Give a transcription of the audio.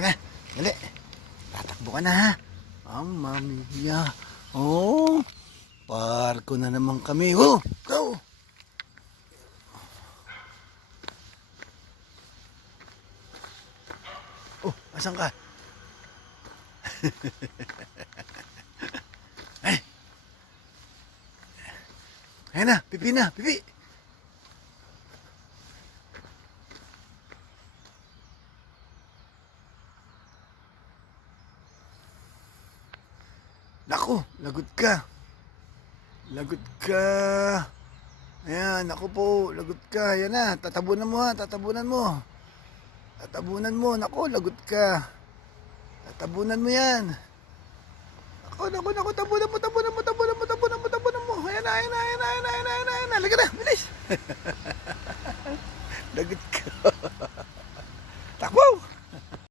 ka na. Dali. Tatakbo ka na ha. Mamma mia. Oh. Parko na naman kami. Oh. Go. Oh, asan ka? Ay. Ayan na, pipi na, pipi. Naku, lagot ka. Lagot ka. Ayan, naku po, lagot ka. Ayan na, tatabunan mo ha, tatabunan mo. Tatabunan mo, naku, lagot ka. Tatabunan mo yan. Naku, tabunan mo. Ayan na. Lagot na, bilis. Lagot ka. Takbo.